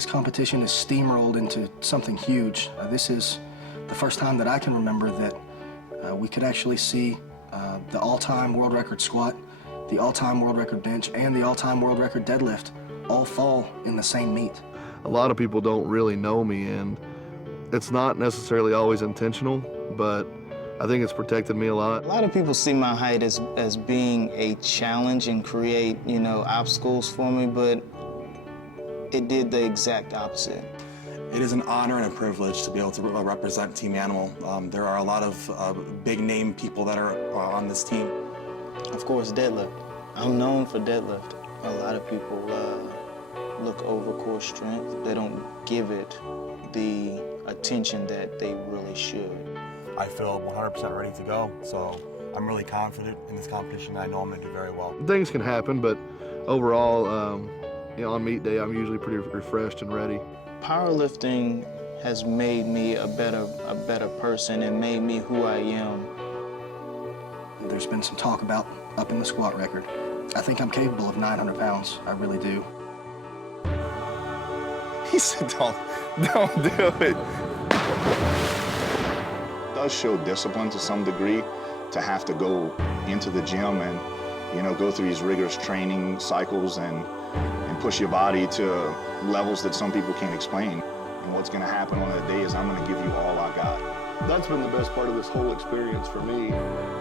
This competition is steamrolled into something huge. This is the first time that I can remember that we could actually see the all-time world record squat, the all-time world record bench, and the all-time world record deadlift all fall in the same meet. A lot of people don't really know me, and it's not necessarily always intentional, but I think it's protected me a lot. A lot of people see my height as being a challenge and create, obstacles for me, but it did the exact opposite. It is an honor and a privilege to be able to represent Team Animal. There are a lot of big name people that are on this team. Of course, deadlift. I'm known for deadlift. A lot of people look over core strength. They don't give it the attention that they really should. I feel 100% ready to go, so I'm really confident in this competition. I know I'm going to do very well. Things can happen, but overall, on meet day, I'm usually pretty refreshed and ready. Powerlifting has made me a better person and made me who I am. There's been some talk about upping the squat record. I think I'm capable of 900 pounds. I really do. He said, don't do it. It does show discipline to some degree to have to go into the gym and, go through these rigorous training cycles and push your body to levels that some people can't explain. And what's going to happen on that day is I'm going to give you all I got. That's been the best part of this whole experience for me,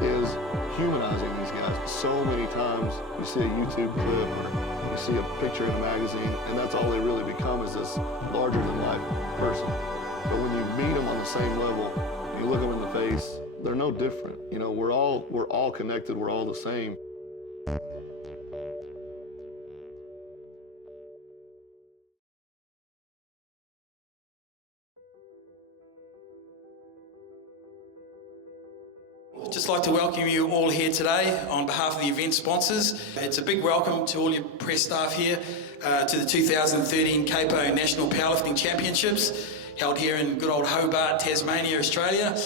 is humanizing these guys. So many times you see a YouTube clip or you see a picture in a magazine, and that's all they really become, is this larger-than-life person. But when you meet them on the same level, you look them in the face, they're no different. We're all connected, we're all the same. I'd just like to welcome you all here today on behalf of the event sponsors. It's a big welcome to all your press staff here to the 2013 CAPO National Powerlifting Championships held here in good old Hobart, Tasmania, Australia.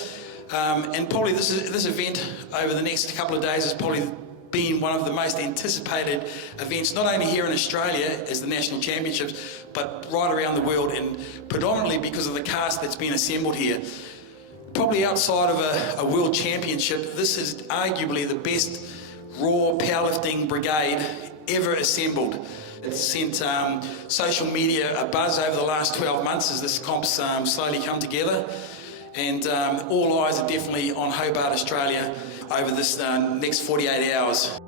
And probably this event over the next couple of days has probably been one of the most anticipated events, not only here in Australia as the National Championships, but right around the world, and predominantly because of the cast that's been assembled here. Probably outside of a world championship, this is arguably the best raw powerlifting brigade ever assembled. It's sent social media a buzz over the last 12 months as this comp's slowly come together. And all eyes are definitely on Hobart, Australia over this next 48 hours.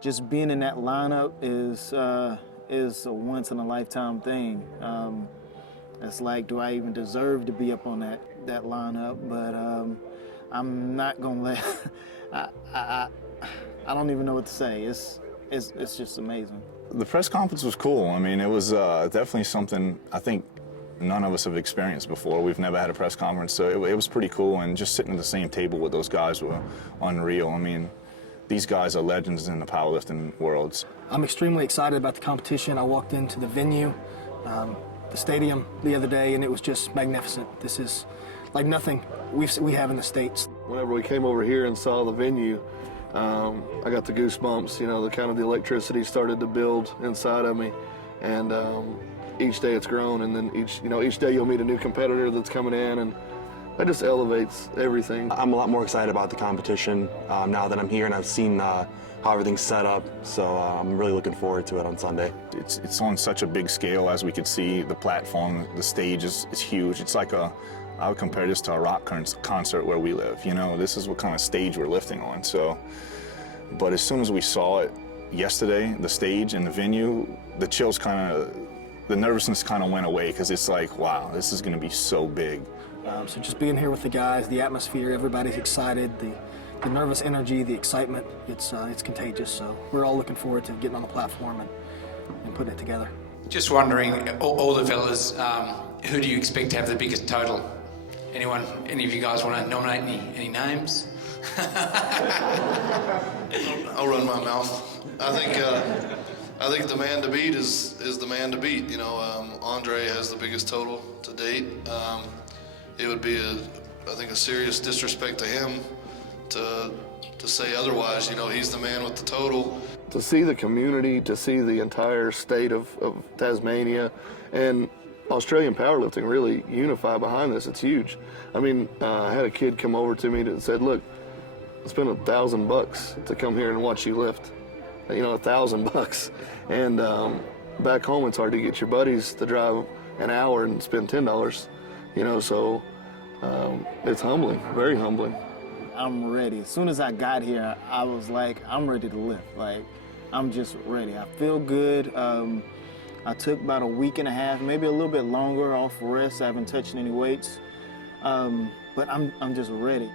Just being in that lineup is a once-in-a-lifetime thing. It's like, do I even deserve to be up on that lineup? But I'm not gonna let. I don't even know what to say. It's just amazing. The press conference was cool. I mean, it was definitely something I think none of us have experienced before. We've never had a press conference, so it was pretty cool. And just sitting at the same table with those guys were unreal. I mean, these guys are legends in the powerlifting worlds. I'm extremely excited about the competition. I walked into the venue, the stadium the other day, and it was just magnificent. This is like nothing we have in the States. Whenever we came over here and saw the venue, I got the goosebumps. The electricity started to build inside of me, and each day it's grown, and then each day you'll meet a new competitor that's coming in, and that just elevates everything. I'm a lot more excited about the competition now that I'm here and I've seen how everything's set up, so I'm really looking forward to it on Sunday. It's on such a big scale, as we could see. The platform, the stage is huge. It's like I would compare this to a rock concert where we live. This is what kind of stage we're lifting on. So, but as soon as we saw it yesterday, the stage and the venue, the nervousness kind of went away, because it's like, wow, this is going to be so big. So just being here with the guys, the atmosphere, everybody's excited, the nervous energy, the excitement, it's contagious. So we're all looking forward to getting on the platform and putting it together. Just wondering, all the fellas, who do you expect to have the biggest total? Any of you guys want to nominate any names? I'll run my mouth. I think the man to beat is the man to beat. Andre has the biggest total to date. It would be I think a serious disrespect to him to say otherwise. He's the man with the total. to see the community, to see the entire state of Tasmania and Australian powerlifting really unify behind this, it's huge. I mean, I had a kid come over to me that said, look, I spent $1,000 to come here and watch you lift. You know, $1,000. And back home, it's hard to get your buddies to drive an hour and spend $10, you know, so it's humbling, very humbling. I'm ready. As soon as I got here, I was like, I'm ready to lift. Like, I'm just ready. I feel good. I took about a week and a half, maybe a little bit longer off rest. I haven't touched any weights, but I'm just ready.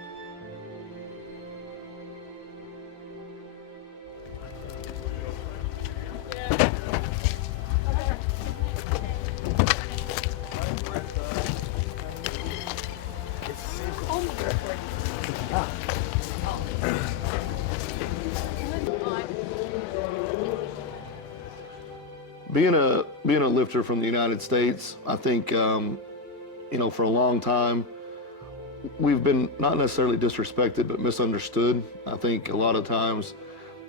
Being a lifter from the United States, I think, you know, for a long time, we've been not necessarily disrespected, but misunderstood. I think a lot of times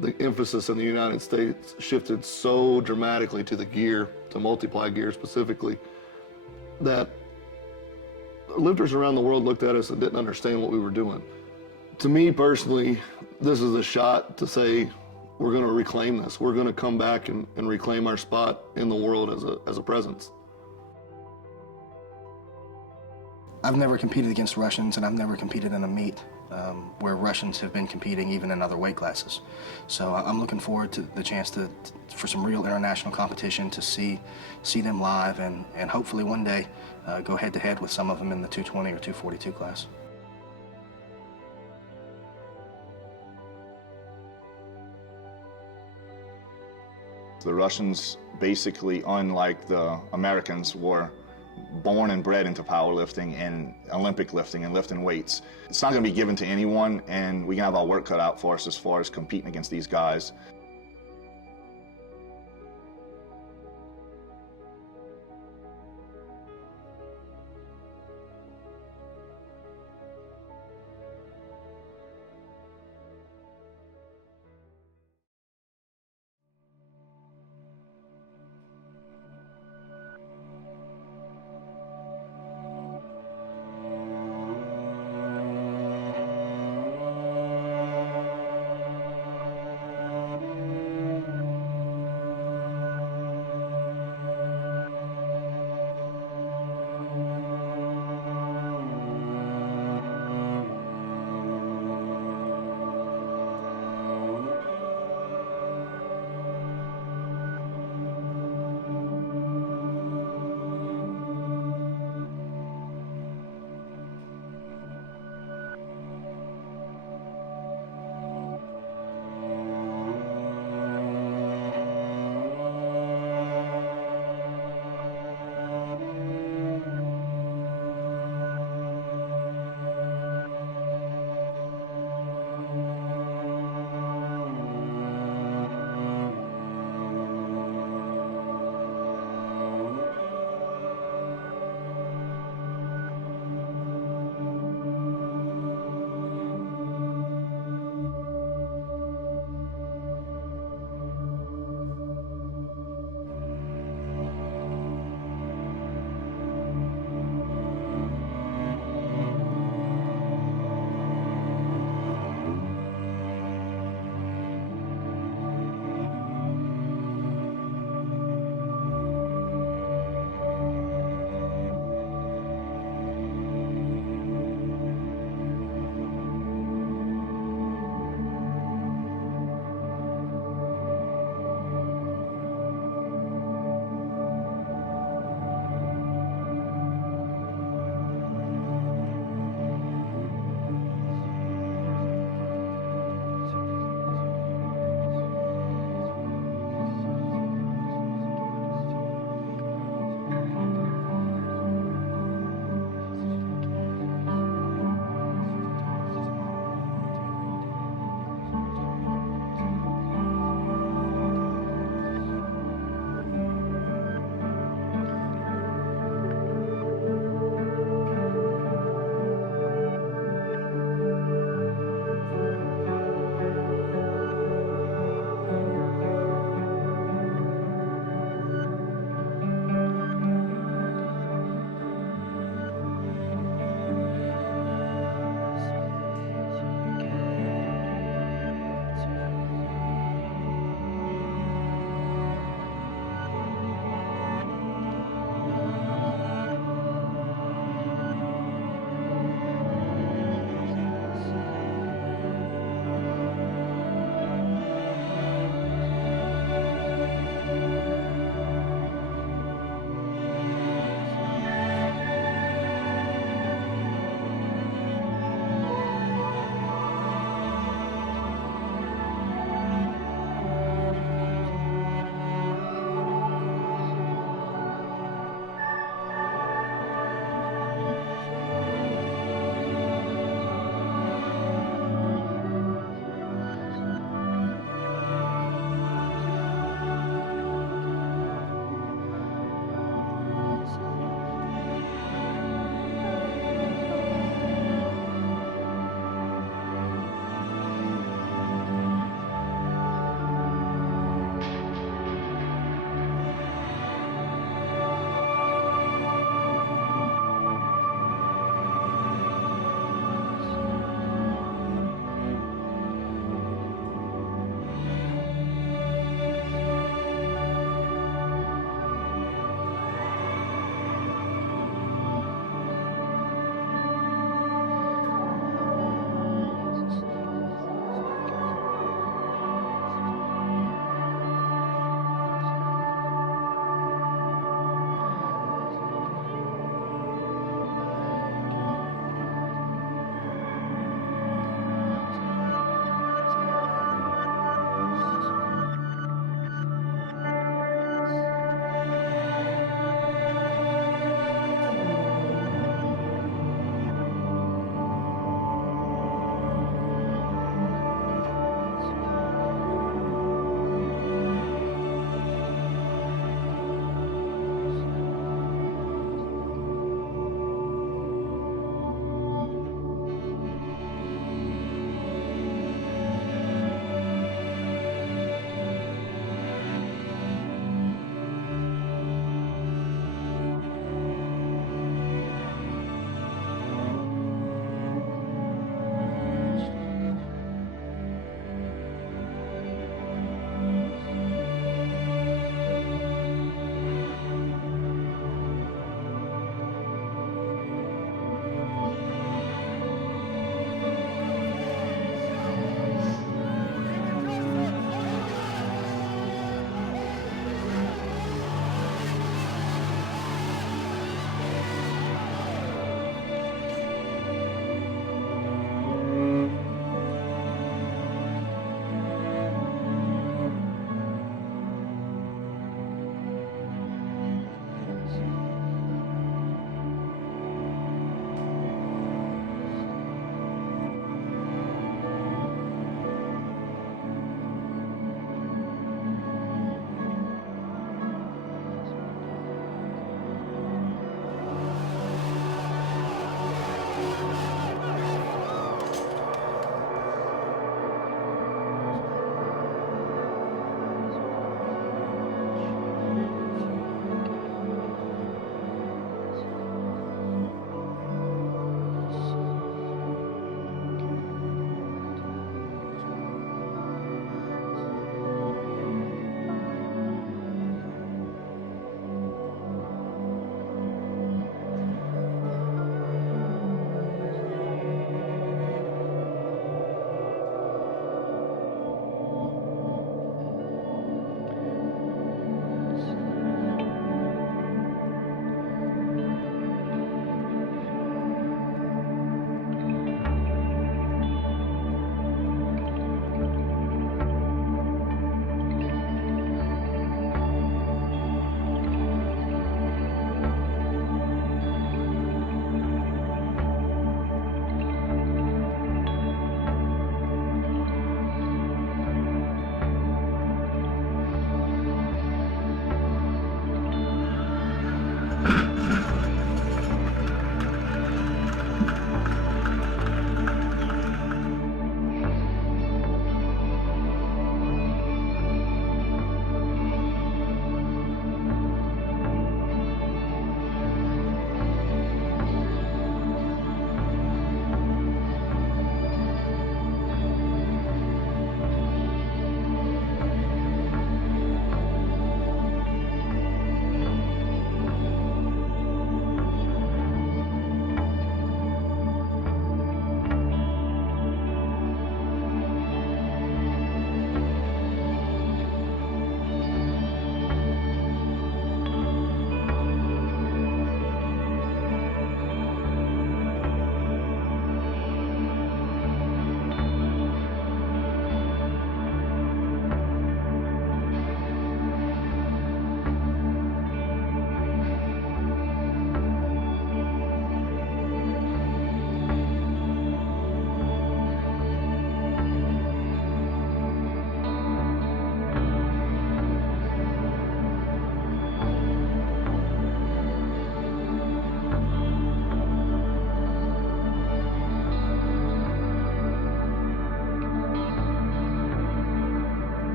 the emphasis in the United States shifted so dramatically to the gear, to multiply gear specifically, that lifters around the world looked at us and didn't understand what we were doing. To me personally, this is a shot to say, we're going to reclaim this. We're going to come back and reclaim our spot in the world as a presence. I've never competed against Russians, and I've never competed in a meet where Russians have been competing even in other weight classes. So I'm looking forward to the chance for some real international competition, to see them live, and hopefully one day go head-to-head with some of them in the 220 or 242 class. The Russians, basically, unlike the Americans, were born and bred into powerlifting and Olympic lifting and lifting weights. It's not going to be given to anyone, and we can have our work cut out for us as far as competing against these guys.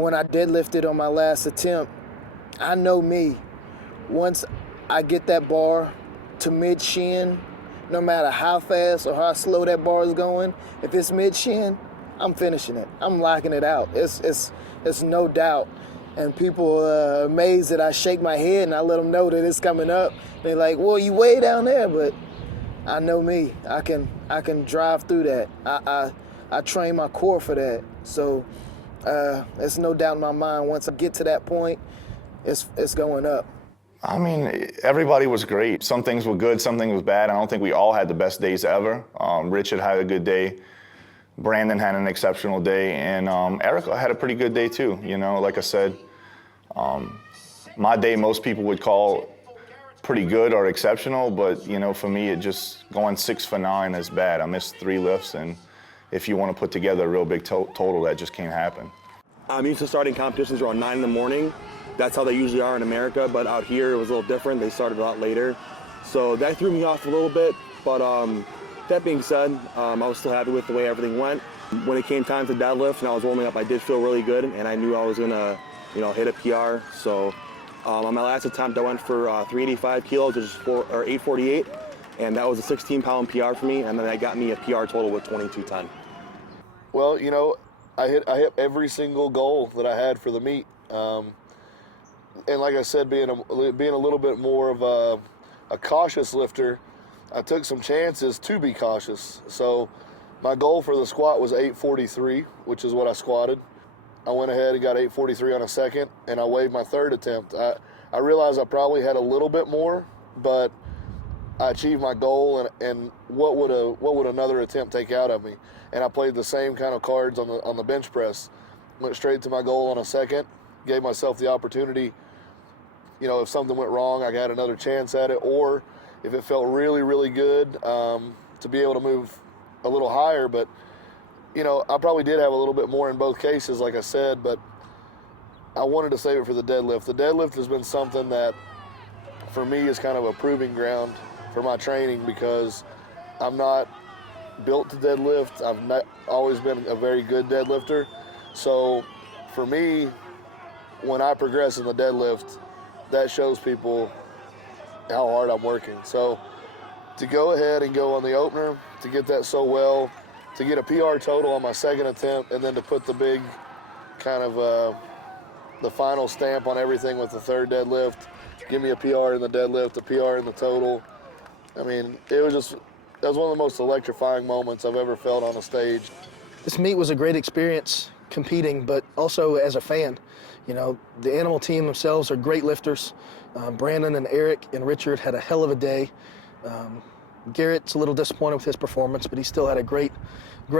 when I deadlifted on my last attempt, I know me. Once I get that bar to mid-shin, no matter how fast or how slow that bar is going, if it's mid-shin, I'm finishing it. I'm locking it out. It's no doubt. And people are amazed that I shake my head and I let them know that it's coming up. They're like, well, you way down there, but I know me. I can drive through that. I train my core for that. So there's no doubt in my mind, once I get to that point, it's going up. I mean, everybody was great. Some things were good, some things was bad. I don't think we all had the best days ever. Richard had a good day. Brandon had an exceptional day, and Erica had a pretty good day too. You know, like I said, my day most people would call pretty good or exceptional, but you know, for me, it just going 6 for 9 is bad. I missed 3 lifts, and if you want to put together a real big total, that just can't happen. I'm used to starting competitions around 9 in the morning. That's how they usually are in America, but out here it was a little different. They started a lot later, so that threw me off a little bit, but that being said, I was still happy with the way everything went. When it came time to deadlift and I was warming up, I did feel really good, and I knew I was gonna, hit a PR. So on my last attempt, I went for 385 kilos, which is 848, and that was a 16-pound PR for me, and then that got me a PR total with 2210. Well, I hit every single goal that I had for the meet, and like I said, being a little bit more of a cautious lifter, I took some chances to be cautious. So my goal for the squat was 843, which is what I squatted. I went ahead and got 843 on a second, and I weighed my third attempt. I realized I probably had a little bit more, but I achieved my goal, and what would another attempt take out of me? And I played the same kind of cards on the bench press. Went straight to my goal on a second, gave myself the opportunity, if something went wrong, I got another chance at it, or if it felt really, really good, to be able to move a little higher. But, I probably did have a little bit more in both cases, like I said, but I wanted to save it for the deadlift. The deadlift has been something that, for me, is kind of a proving ground for my training, because I'm not built to deadlift. I've not always been a very good deadlifter. So, for me, when I progress in the deadlift, that shows people how hard I'm working. So to go ahead and go on the opener, to get that so well, to get a PR total on my second attempt, and then to put the big kind of the final stamp on everything with the third deadlift, give me a PR in the deadlift, a PR in the total. I mean, that was one of the most electrifying moments I've ever felt on a stage. This meet was a great experience competing, but also as a fan. The animal team themselves are great lifters. Brandon and Eric and Richard had a hell of a day. Garrett's a little disappointed with his performance, but he still had a great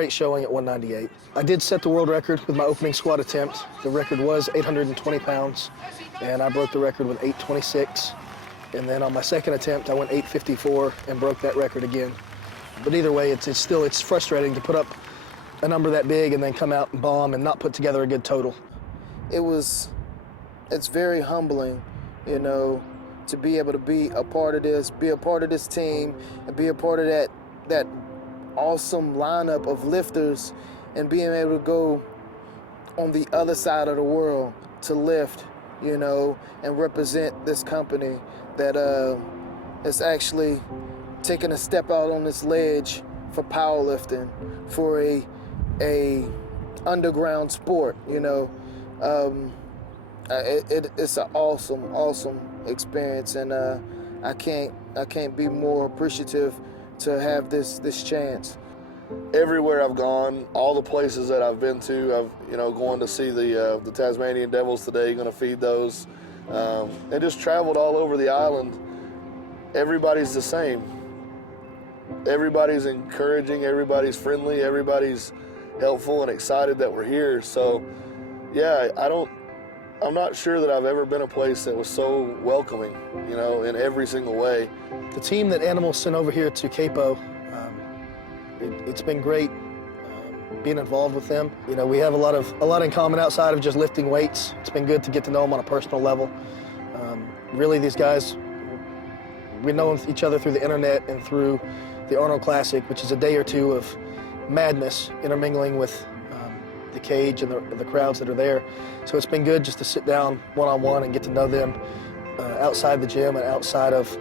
showing at 198. I did set the world record with my opening squat attempt. The record was 820 pounds, and I broke the record with 826. And then on my second attempt, I went 854 and broke that record again. But either way, it's frustrating to put up a number that big and then come out and bomb and not put together a good total. It's very humbling, to be able to be a part of this team, and be a part of that awesome lineup of lifters, and being able to go on the other side of the world to lift, and represent this company that is actually taking a step out on this ledge for powerlifting, for a underground sport, it's an awesome experience, and I can't be more appreciative to have this chance. Everywhere I've gone, all the places that I've been to, going to see the Tasmanian Devils today, going to feed those, and just traveled all over the island. Everybody's the same. Everybody's encouraging, everybody's friendly, everybody's helpful and excited that we're here. So, yeah, I'm not sure that I've ever been a place that was so welcoming, in every single way. The team that Animals sent over here to CAPO, it's been great being involved with them. We have a lot in common outside of just lifting weights. It's been good to get to know them on a personal level. Really, these guys, we know each other through the internet and through the Arnold Classic, which is a day or two of madness intermingling with the cage and the crowds that are there. So it's been good just to sit down one-on-one and get to know them outside the gym and outside of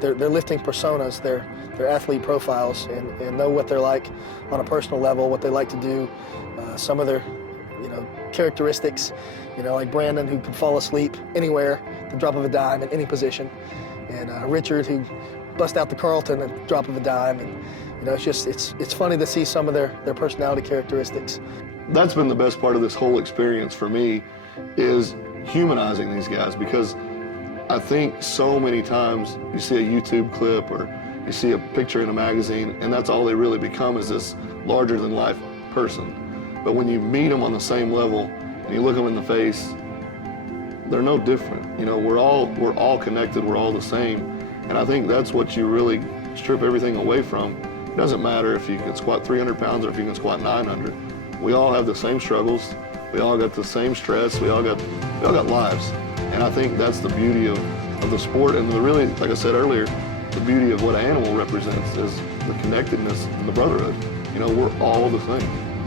their lifting personas, their athlete profiles, and know what they're like on a personal level, what they like to do, some of their characteristics, like Brandon, who can fall asleep anywhere, the drop of a dime in any position, and Richard, who bust out the Carlton at the drop of a dime, and it's funny to see some of their personality characteristics. That's been the best part of this whole experience for me, is humanizing these guys, because I think so many times you see a YouTube clip or you see a picture in a magazine, and that's all they really become, is this larger-than-life person. But when you meet them on the same level and you look them in the face, they're no different. We're all connected. We're all the same, and I think that's what you really strip everything away from. It doesn't matter if you can squat 300 pounds or if you can squat 900. We all have the same struggles. We all got the same stress. We all got lives, and I think that's the beauty of the sport, and really, like I said earlier, the beauty of what an animal represents is the connectedness and the brotherhood. We're all the same.